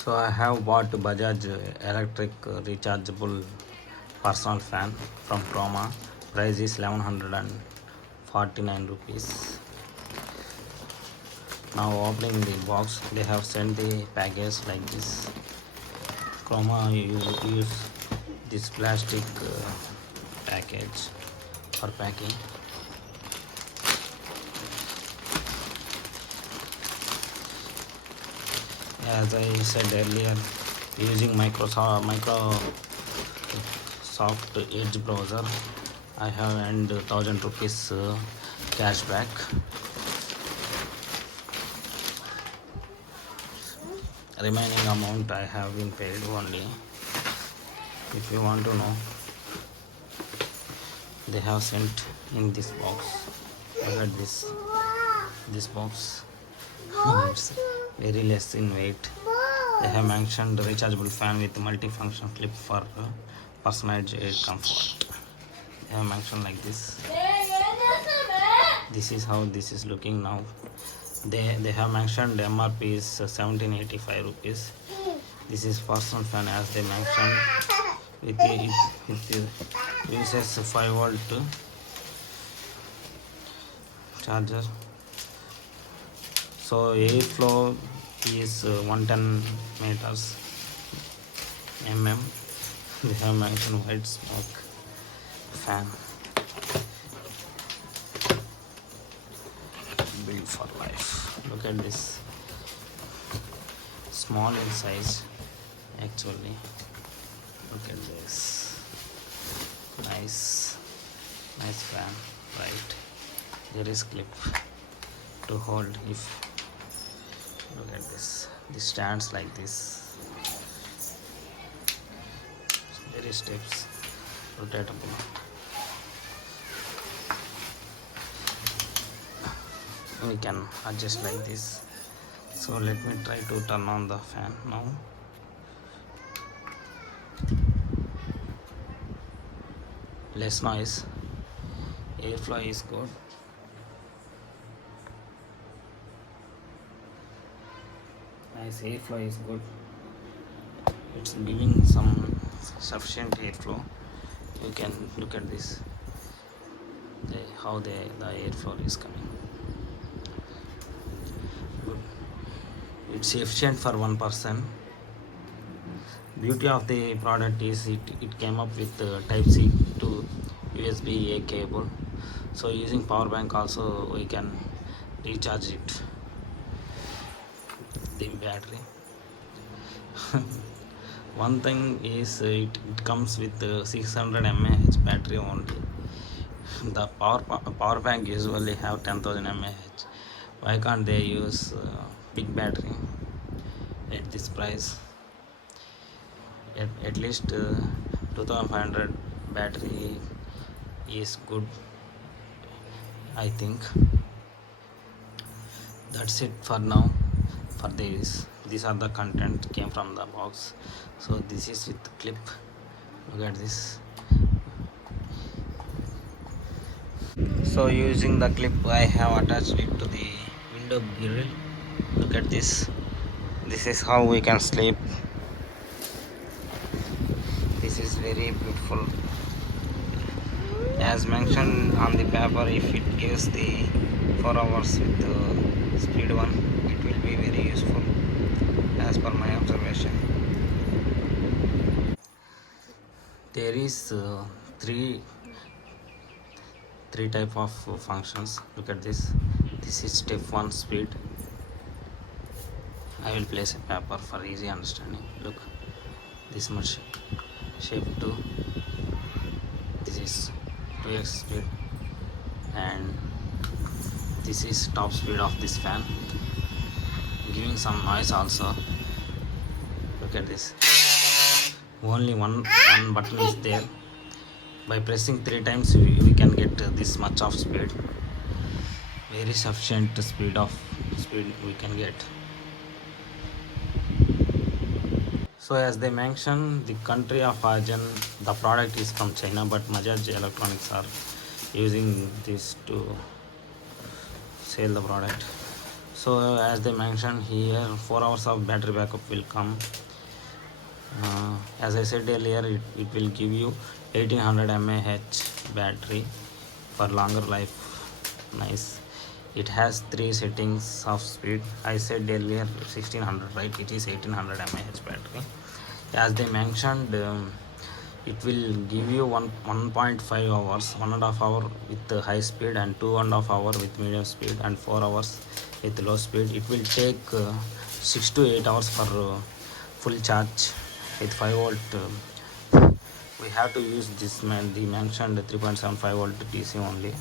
So I have bought Bajaj electric rechargeable personal fan from Chroma. Price is 1149 rupees. Now opening the box, they have sent the package like this. Chroma use this plastic package for packing. As I said earlier, using Microsoft Edge browser, I have earned 1000 rupees cashback. Remaining amount I have been paid only. If you want to know, they have sent in this box. Look at this box. It's very less in weight. They have mentioned rechargeable fan with multi-function clip for personalized air comfort. They have mentioned like this. This is how this is looking now. They have mentioned MRP is 1785 rupees. This is personal fan, as they mentioned, with uses 5-volt charger. So airflow is 110 meters mm. They have mentioned white smoke fan. Built for life. Look at this, small in size actually. Look at this, nice fan, right? There is clip to hold. If look at this stands like this. There is steps, rotatable. We can adjust like this. So let me try to turn on the fan now. Less noise, airflow is good. Nice, airflow is good. It's giving some sufficient airflow. You can look at this, how the airflow is coming. Good. It's efficient for one person. Beauty of the product is it came up with Type-C to USB-A cable. So using power bank also we can recharge it, the battery. One thing is it comes with 600 mAh battery only. The power bank usually have 10,000 mAh. Why can't they use big battery at this price? At least 2500 battery is good, I think. That's it for now. For these are the content came from the box. So this is with clip. Look at this. So using the clip, I have attached it to the window grill. Look at this. This is how we can sleep. This is very beautiful. As mentioned on the paper, if it gives the 4 hours with speed 1, it will be very useful as per my observation. There is three type of functions. Look at this. This is step 1 speed. I will place a paper for easy understanding. Look, this much shape 2. This is 2x speed, and this is top speed of this fan, giving some noise also. Look at this. Only one button is there. By pressing 3 times we can get this much of speed. Very sufficient speed we can get. So as they mention, the country of origin, the product is from China, but Bajaj Electronics are using this to sell the product. So as they mentioned here, 4 hours of battery backup will come. As I said earlier, it will give you 1800 mAh battery for longer life. Nice. It has 3 settings of speed. I said earlier 1600, right? It is 1800 mAh battery. As they mentioned, it will give you 1.5 hours, 1.5 hour with the high speed, and 2.5 hour with medium speed, and 4 hours with low speed. It will take 6 to 8 hours for full charge with 5 volt. We have to use this the mentioned 3.75 volt DC only.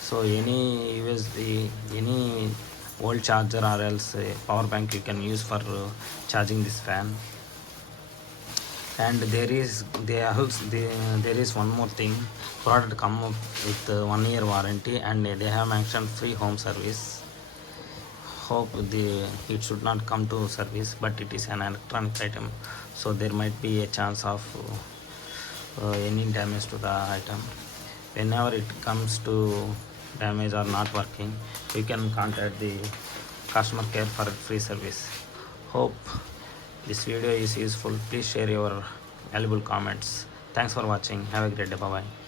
So any USB, any old charger or else a power bank you can use for charging this fan. And there is one more thing. Product come up with 1 year warranty, and they have mentioned free home service. Hope it should not come to service, but it is an electronic item, so there might be a chance of any damage to the item. Whenever it comes to damage or not working, you can contact the customer care for free service. Hope this video is useful. Please share your valuable comments. Thanks for watching. Have a great day. Bye bye.